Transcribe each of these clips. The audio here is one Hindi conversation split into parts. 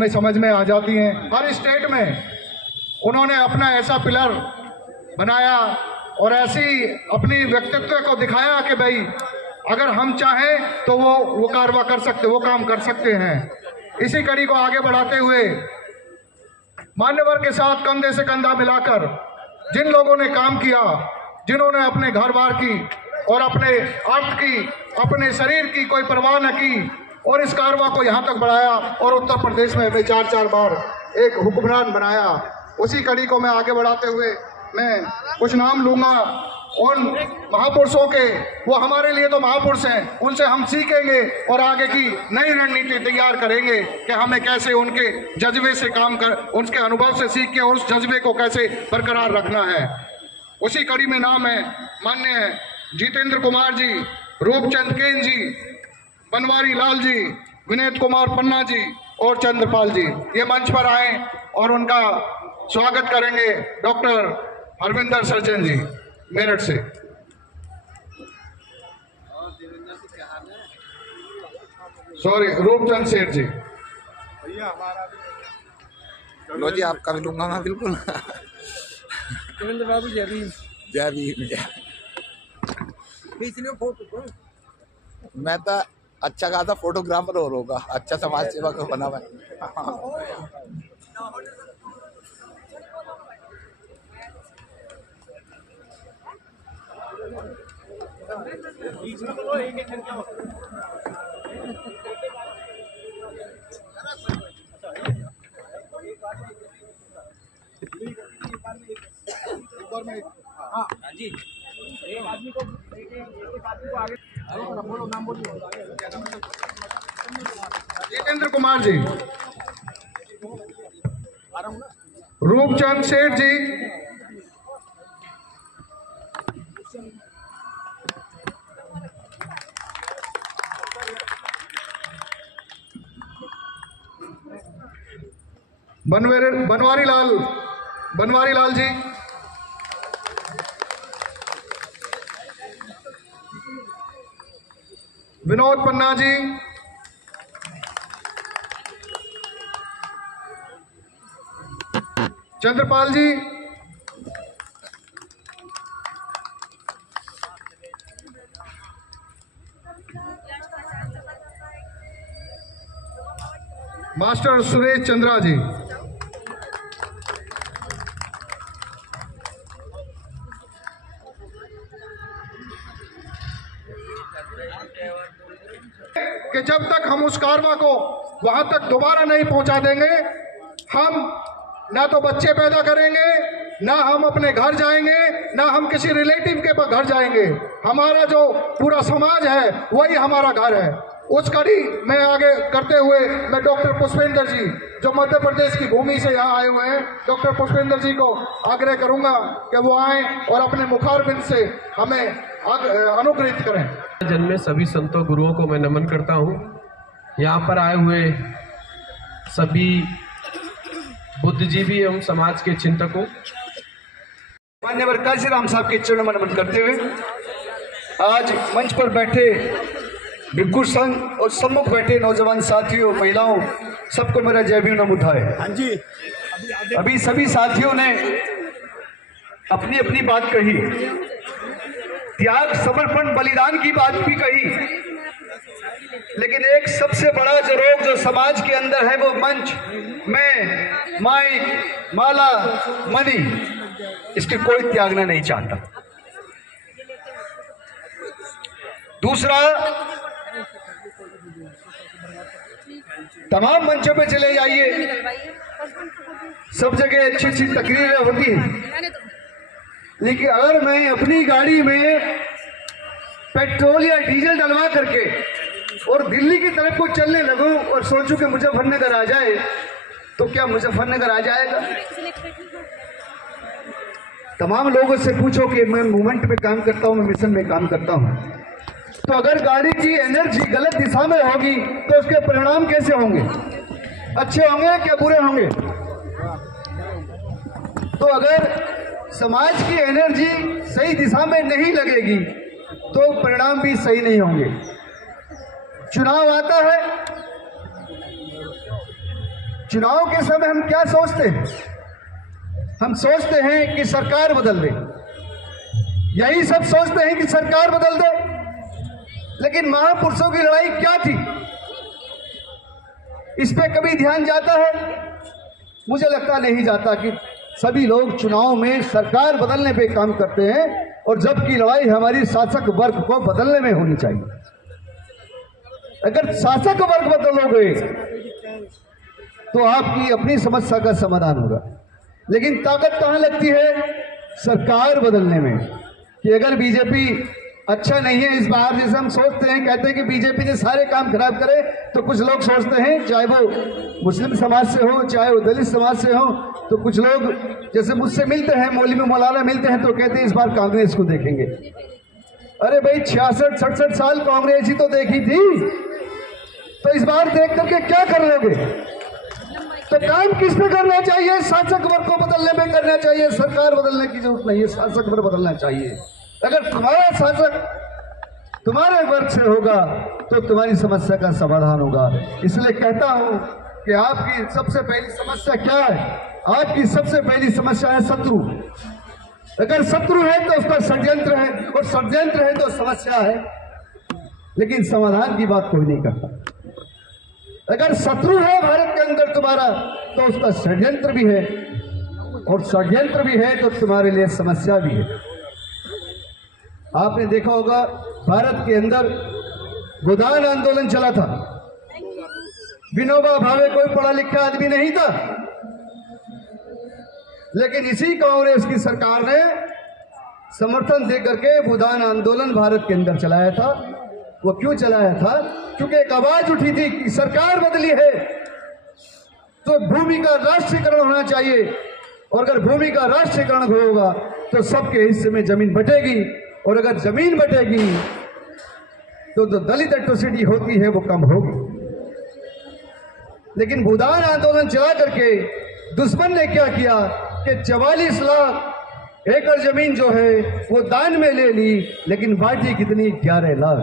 हमें समझ में आ जाती हैं। हर स्टेट में उन्होंने अपना ऐसा पिलर बनाया और ऐसी अपनी व्यक्तित्व को दिखाया कि भाई अगर हम चाहें तो वो कारवा कर सकते, वो काम कर सकते हैं। इसी कड़ी को आगे बढ़ाते हुए मान्यवर के साथ कंधे से कंधा मिलाकर जिन लोगों ने काम किया, जिन्होंने अपने घर बार की और अपने अर्थ की, अपने शरीर की कोई परवाह न की और इस कारवा को यहाँ तक बढ़ाया और उत्तर प्रदेश में हमें 4-4 बार एक हुक्मरान बनाया, उसी कड़ी को मैं आगे बढ़ाते हुए मैं कुछ नाम लूंगा उन महापुरुषों के। वो हमारे लिए तो महापुरुष हैं, उनसे हम सीखेंगे और आगे की नई रणनीति तैयार करेंगे कि हमें कैसे उनके जज्बे से काम कर, उनके अनुभव से सीख के उस जज्बे को कैसे बरकरार रखना है। उसी कड़ी में नाम है माननीय जितेंद्र कुमार जी, रूपचंद केन जी, बनवारी लाल जी, विनीत कुमार पन्ना जी और चंद्रपाल जी ये मंच पर आए और उनका स्वागत करेंगे डॉक्टर हरविंदर सज्जन जी मेरठ से। सॉरी, रूपचंद सेठ जी। लो जी, आप कर लूंगा मैं बिल्कुल। बाबू जय भीम। जय भीम। फोटो मैं तो अच्छा खासा फोटोग्राफर और होगा, अच्छा समाज सेवा का बना मैं। जी एक आदमी को आगे बोलो, नाम बोलिए। जितेंद्र कुमार जी, रूपचंद सेठ जी, बनवारी लाल जी, विनोद पन्ना जी, चंद्रपाल जी, मास्टर सुरेश चंद्रा जी, कि जब तक हम उस कारवा को वहां तक दोबारा नहीं पहुंचा देंगे, हम ना तो बच्चे पैदा करेंगे, ना हम अपने घर जाएंगे, ना हम किसी रिलेटिव के घर जाएंगे। हमारा जो पूरा समाज है वही हमारा घर है। उस कड़ी में आगे करते हुए मैं डॉक्टर पुष्पेंद्र जी जो मध्य प्रदेश की भूमि से यहाँ आए हुए हैं, डॉक्टर पुष्पेंद्र जी को आग्रह करूंगा कि वो आए और अपने मुखारबिंद से हमें अनुग्रहित करें। जन्मे सभी संतों गुरुओं को मैं नमन करता हूँ। यहाँ पर आए हुए सभी बुद्धिजीवी एवं समाज के चिंतकों, मान्यवर काशीराम साहब के चरण में नमन करते हुए आज मंच पर बैठे भिक्षु संघ और सम्मुख बैठे नौजवान साथियों, महिलाओं, सबको मेरा जय भीम नमो बुद्धाय। हाँ जी, अभी सभी साथियों ने अपनी अपनी बात कही, त्याग, समर्पण, बलिदान की बात भी कही, लेकिन एक सबसे बड़ा जो रोग जो समाज के अंदर है वो मंच में माइक, माला, मनी, इसके कोई त्यागना नहीं चाहता। दूसरा, तमाम मंचों पे चले जाइए, सब जगह अच्छी अच्छी तकरीरें होती हैं, लेकिन अगर मैं अपनी गाड़ी में पेट्रोल या डीजल डलवा करके और दिल्ली की तरफ को चलने लगूं और सोचूं कि मुजफ्फरनगर आ जाए, तो क्या मुजफ्फरनगर आ जाएगा? तमाम लोगों से पूछो कि मैं मूवमेंट में काम करता हूं, मैं मिशन में काम करता हूं, तो अगर गाड़ी की एनर्जी गलत दिशा में होगी तो उसके परिणाम कैसे होंगे? अच्छे होंगे क्या बुरे होंगे? तो अगर समाज की एनर्जी सही दिशा में नहीं लगेगी तो परिणाम भी सही नहीं होंगे। चुनाव आता है, चुनाव के समय हम क्या सोचते हैं? हम सोचते हैं कि सरकार बदल दे, यही सब सोचते हैं कि सरकार बदल दे। लेकिन महापुरुषों की लड़ाई क्या थी, इस पे कभी ध्यान जाता है? मुझे लगता नहीं जाता कि सभी लोग चुनाव में सरकार बदलने पे काम करते हैं, और जबकि लड़ाई हमारी शासक वर्ग को बदलने में होनी चाहिए। अगर शासक वर्ग बदलोगे तो आपकी अपनी समस्या का समाधान होगा। लेकिन ताकत कहां लगती है? सरकार बदलने में। कि अगर बीजेपी अच्छा नहीं है इस बार, जैसे हम सोचते हैं, कहते हैं कि बीजेपी ने सारे काम खराब करे, तो कुछ लोग सोचते हैं, चाहे वो मुस्लिम समाज से हो, चाहे वो दलित समाज से हो, तो कुछ लोग जैसे मुझसे मिलते हैं, मौलवी मौलाना मिलते हैं, तो कहते हैं इस बार कांग्रेस को देखेंगे। अरे भाई 66-67 साल कांग्रेस ही तो देखी थी, तो इस बार देख करके क्या कर लोगे? तो काम किस पे करना चाहिए? शासक वर्ग को बदलने में करना चाहिए। सरकार बदलने की जरूरत नहीं है, शासक वर्ग बदलना चाहिए। अगर तुम्हारा शासक तुम्हारे वर्ग से होगा तो तुम्हारी समस्या का समाधान होगा। इसलिए कहता हूं कि आपकी सबसे पहली समस्या क्या है? आपकी सबसे पहली समस्या है शत्रु। अगर शत्रु है तो उसका षड्यंत्र है, और षड्यंत्र है तो समस्या है, लेकिन समाधान की बात कोई नहीं करता। अगर शत्रु है भारत के अंदर तुम्हारा, तो उसका षड्यंत्र भी है, और षड्यंत्र भी है तो तुम्हारे लिए समस्या भी है। आपने देखा होगा भारत के अंदर गोदान आंदोलन चला था। विनोबा भावे कोई पढ़ा लिखा आदमी नहीं था, लेकिन इसी कांग्रेस की सरकार ने समर्थन देकर के गोदान आंदोलन भारत के अंदर चलाया था। वो क्यों चलाया था? क्योंकि एक आवाज उठी थी कि सरकार बदली है तो भूमि का राष्ट्रीयकरण होना चाहिए, और अगर भूमि का राष्ट्रीयकरण होगा तो सबके हिस्से में जमीन बटेगी, और अगर जमीन बटेगी तो जो दलित एट्रोसिटी होती है वो कम होगी। लेकिन गोदान आंदोलन चला करके दुश्मन ने क्या किया कि 44 लाख एकड़ जमीन जो है वो दान में ले ली, लेकिन बाकी कितनी? 11 लाख।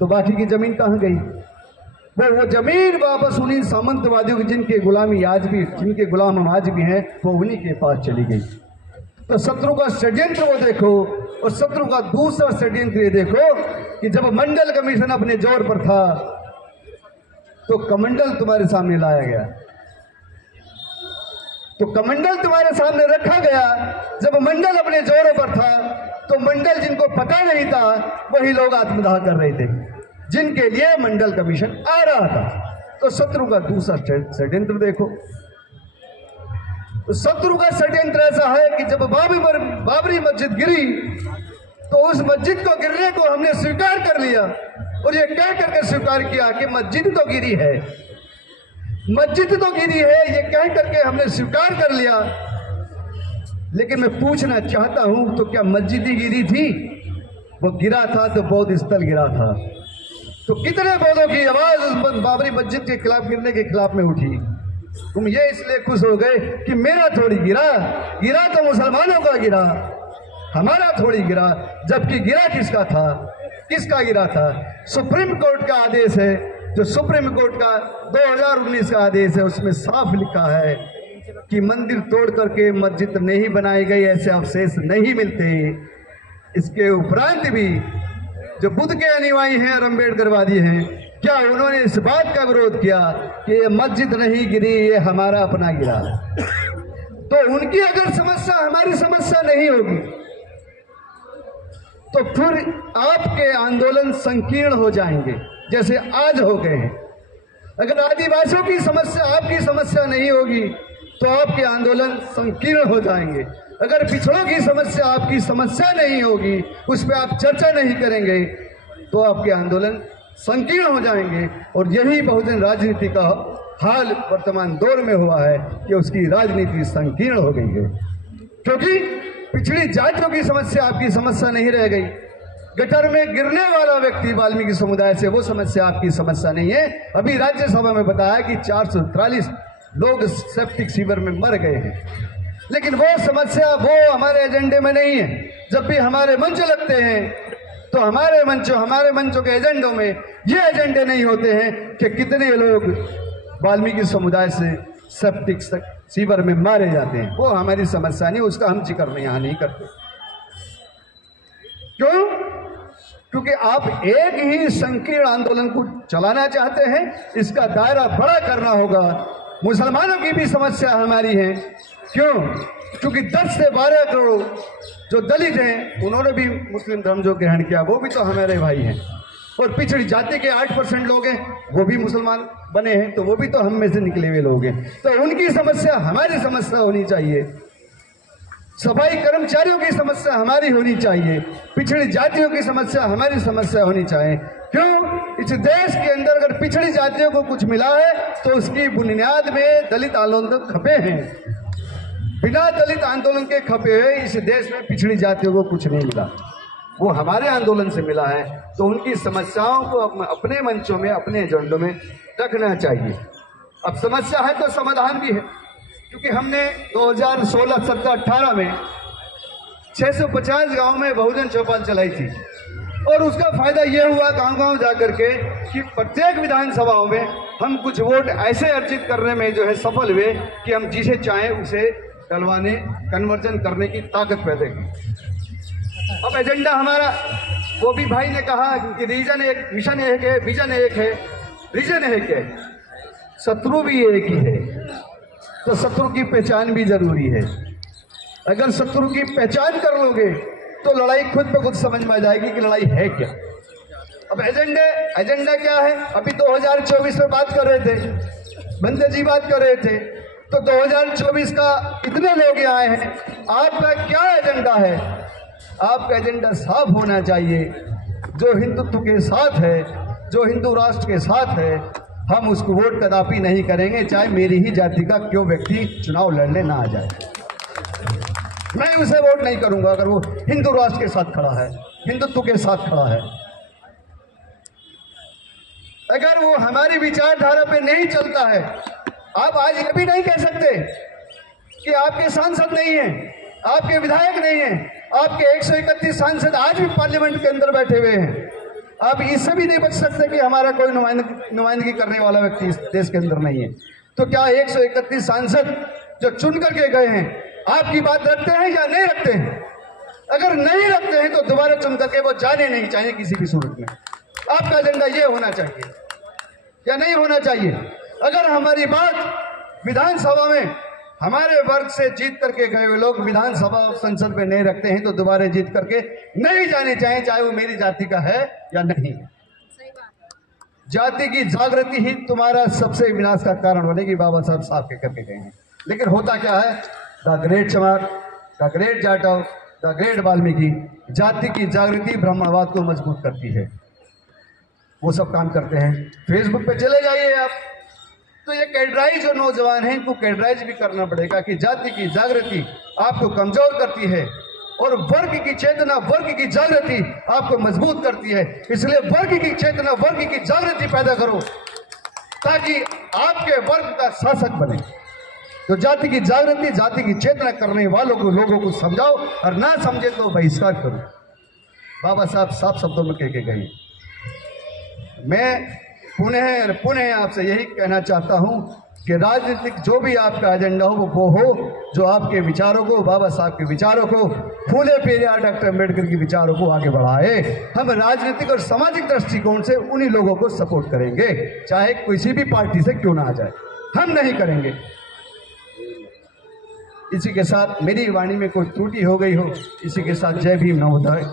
तो बाकी की जमीन कहां गई? वो जमीन वापस उन्हीं सामंतवादियों की जिनके गुलामी आज भी, जिनके गुलाम हम आज भी हैं, वो उन्हीं के पास चली गई। तो शत्रु का षड्यंत्र वो देखो, और शत्रु का दूसरा षड्यंत्र ये देखो कि जब मंडल कमीशन अपने जोर पर था तो कमंडल तुम्हारे सामने लाया गया, तो कमंडल तुम्हारे सामने रखा गया। जब मंडल अपने जोरों पर था तो मंडल जिनको पता नहीं था वही लोग आत्मदाह कर रहे थे, जिनके लिए मंडल कमीशन आ रहा था। तो शत्रु का दूसरा षड्यंत्र देखो। तो शत्रु का षड्यंत्र ऐसा है कि जब बाबरी मस्जिद गिरी तो उस मस्जिद को गिरने को हमने स्वीकार कर लिया, और ये कह करके स्वीकार किया कि मस्जिद तो गिरी है, मस्जिद तो गिरी है, ये कह करके हमने स्वीकार कर लिया। लेकिन मैं पूछना चाहता हूं, तो क्या मस्जिद ही गिरी थी? वो गिरा था तो बौद्ध स्थल गिरा था। तो कितने बौद्धों की आवाज उस बाबरी मस्जिद के खिलाफ, गिरने के खिलाफ में उठी। तुम ये इसलिए खुश हो गए कि मेरा थोड़ी गिरा, गिरा तो मुसलमानों का गिरा, हमारा थोड़ी गिरा। जबकि गिरा किसका था? किसका गिरा था? सुप्रीम कोर्ट का आदेश है, जो सुप्रीम कोर्ट का 2019 का आदेश है, उसमें साफ लिखा है कि मंदिर तोड़ करके मस्जिद नहीं बनाई गई, ऐसे अवशेष नहीं मिलते। इसके उपरांत भी जो बुद्ध के अनुयायी हैं और अम्बेडकरवादी हैं, क्या उन्होंने इस बात का विरोध किया कि ये मस्जिद नहीं गिरी, ये हमारा अपना गिरा? तो उनकी अगर समस्या हमारी समस्या नहीं होगी तो फिर आपके आंदोलन संकीर्ण हो जाएंगे, जैसे आज हो गए हैं। अगर आदिवासियों की समस्या आपकी समस्या नहीं होगी तो आपके आंदोलन संकीर्ण हो जाएंगे। अगर पिछड़ों की समस्या आपकी समस्या नहीं होगी, उस पर आप चर्चा नहीं करेंगे, तो आपके आंदोलन संकीर्ण हो जाएंगे। और यही बहुजन राजनीति का हाल वर्तमान दौर में हुआ है कि उसकी राजनीति संकीर्ण हो गई है, क्योंकि पिछड़ी जातियों की समस्या आपकी समस्या नहीं रह गई। गटर में गिरने वाला व्यक्ति वाल्मीकि समुदाय से, वो समस्या आपकी समस्या नहीं है। अभी राज्यसभा में बताया कि 443 लोग सेप्टिक सीवर में मर गए हैं, लेकिन वो समस्या वो हमारे एजेंडे में नहीं है। जब भी हमारे मंच लगते हैं तो हमारे मंचों के एजेंडों में ये एजेंडे नहीं होते हैं कि कितने लोग वाल्मीकि समुदाय से सेप्टिक सीवर में मारे जाते हैं। वो हमारी समस्या नहीं, उसका हम जिक्र यहाँ नहीं करते। क्यों? क्योंकि आप एक ही संकीर्ण आंदोलन को चलाना चाहते हैं, इसका दायरा बड़ा करना होगा। मुसलमानों की भी समस्या हमारी है। क्यों? क्योंकि 10 से 12 करोड़ जो दलित हैं उन्होंने भी मुस्लिम धर्म जो ग्रहण किया, वो भी तो हमारे भाई हैं। और पिछड़ी जाति के 8% लोग हैं, वो भी मुसलमान बने हैं, तो वो भी तो हम में से निकले हुए लोग हैं। तो उनकी समस्या हमारी समस्या होनी चाहिए, सफाई कर्मचारियों की समस्या हमारी होनी चाहिए, पिछड़ी जातियों की समस्या हमारी समस्या होनी चाहिए। क्यों? इस देश के अंदर अगर पिछड़ी जातियों को कुछ मिला है तो उसकी बुनियाद में दलित आंदोलन खपे हैं। बिना दलित आंदोलन के खपे हुए इस देश में पिछड़ी जातियों को कुछ नहीं मिला, वो हमारे आंदोलन से मिला है। तो उनकी समस्याओं को अपने मंचों में, अपने एजेंडों में रखना चाहिए। अब समस्या है तो समाधान भी है, क्योंकि हमने 2016, 17, 18 में 650 गांव में बहुजन चौपाल चलाई थी, और उसका फायदा यह हुआ गांव-गांव जाकर के कि प्रत्येक विधानसभाओं में हम कुछ वोट ऐसे अर्जित करने में जो है सफल हुए कि हम जिसे चाहें उसे डलवाने, कन्वर्जन करने की ताकत पैदा की। अब एजेंडा हमारा, वो भी भाई ने कहा कि रीजन एक, मिशन एक है, विजन एक है, रीजन एक है, शत्रु भी एक ही है। तो शत्रु की पहचान भी जरूरी है। अगर शत्रु की पहचान कर लोगे तो लड़ाई खुद पे खुद समझ में आ जाएगी कि लड़ाई है क्या। अब एजेंडा क्या है? अभी 2024 में बात कर रहे थे, बंदे जी बात कर रहे थे, तो 2024 का इतने लोग यहाँ आए हैं, आपका क्या एजेंडा है? आपका एजेंडा साफ होना चाहिए। जो हिंदुत्व के साथ है, जो हिंदू राष्ट्र के साथ है, हम उसको वोट कदापि नहीं करेंगे, चाहे मेरी ही जाति का क्यों व्यक्ति चुनाव लड़ने ना आ जाए। मैं उसे वोट नहीं करूंगा अगर वो हिंदू राष्ट्र के साथ खड़ा है, हिंदुत्व के साथ खड़ा है। अगर वो हमारी विचारधारा पे नहीं चलता है, आप आज ये भी नहीं कह सकते कि आपके सांसद नहीं है, आपके विधायक नहीं है, आपके 131 सांसद आज भी पार्लियामेंट के अंदर बैठे हुए हैं। आप इससे भी नहीं बच सकते कि हमारा कोई नुमाइंदगी करने वाला व्यक्ति इस देश के अंदर नहीं है। तो क्या 131 सांसद जो चुन करके गए हैं आपकी बात रखते हैं या नहीं रखते हैं? अगर नहीं रखते हैं तो दोबारा चुन करके वो जाने नहीं चाहिए किसी भी सूरत में। आपका एजेंडा ये होना चाहिए या नहीं होना चाहिए? अगर हमारी बात विधानसभा में हमारे वर्ग से जीत करके गए हुए लोग विधानसभा और संसद में नहीं रखते हैं तो दोबारा जीत करके नहीं जाने चाहिए, चाहे वो मेरी जाति का है या नहीं। जाति की जागृति ही तुम्हारा सबसे विनाश का कारण बनेगी, बाबा साहब साफ के करके गए हैं। लेकिन होता क्या है? द ग्रेट चमार, the great Jatav, the great Valmiki, जाति की जागृति ब्राह्मणवाद को मजबूत करती है। वो सब काम करते हैं। फेसबुक पे चले जाइए आप, तो ये कैडराइज जो नौजवान हैं इनको कैडराइज भी करना पड़ेगा कि जाति की जागृति आपको कमजोर करती है और वर्ग की चेतना, वर्ग की जागृति आपको मजबूत करती है। इसलिए वर्ग की चेतना, वर्ग की जागृति पैदा करो ताकि आपके वर्ग का शासक बने। तो जाति की जागृति, जाति की चेतना करने वालों को, लोगों को समझाओ, और ना समझे तो बहिष्कार करो। बाबा साहब साफ शब्दों में कह के गए। मैं पुनः आपसे यही कहना चाहता हूं कि राजनीतिक जो भी आपका एजेंडा हो वो हो जो आपके विचारों को, बाबा साहब के विचारों को, फूले पेरियार डॉक्टर अम्बेडकर के विचारों को आगे बढ़ाए। हम राजनीतिक और सामाजिक दृष्टिकोण से उन्हीं लोगों को सपोर्ट करेंगे, चाहे किसी भी पार्टी से क्यों ना आ जाए, हम नहीं करेंगे। इसी के साथ मेरी वाणी में कोई त्रुटि हो गई हो, इसी के साथ जय भीम नमोदय।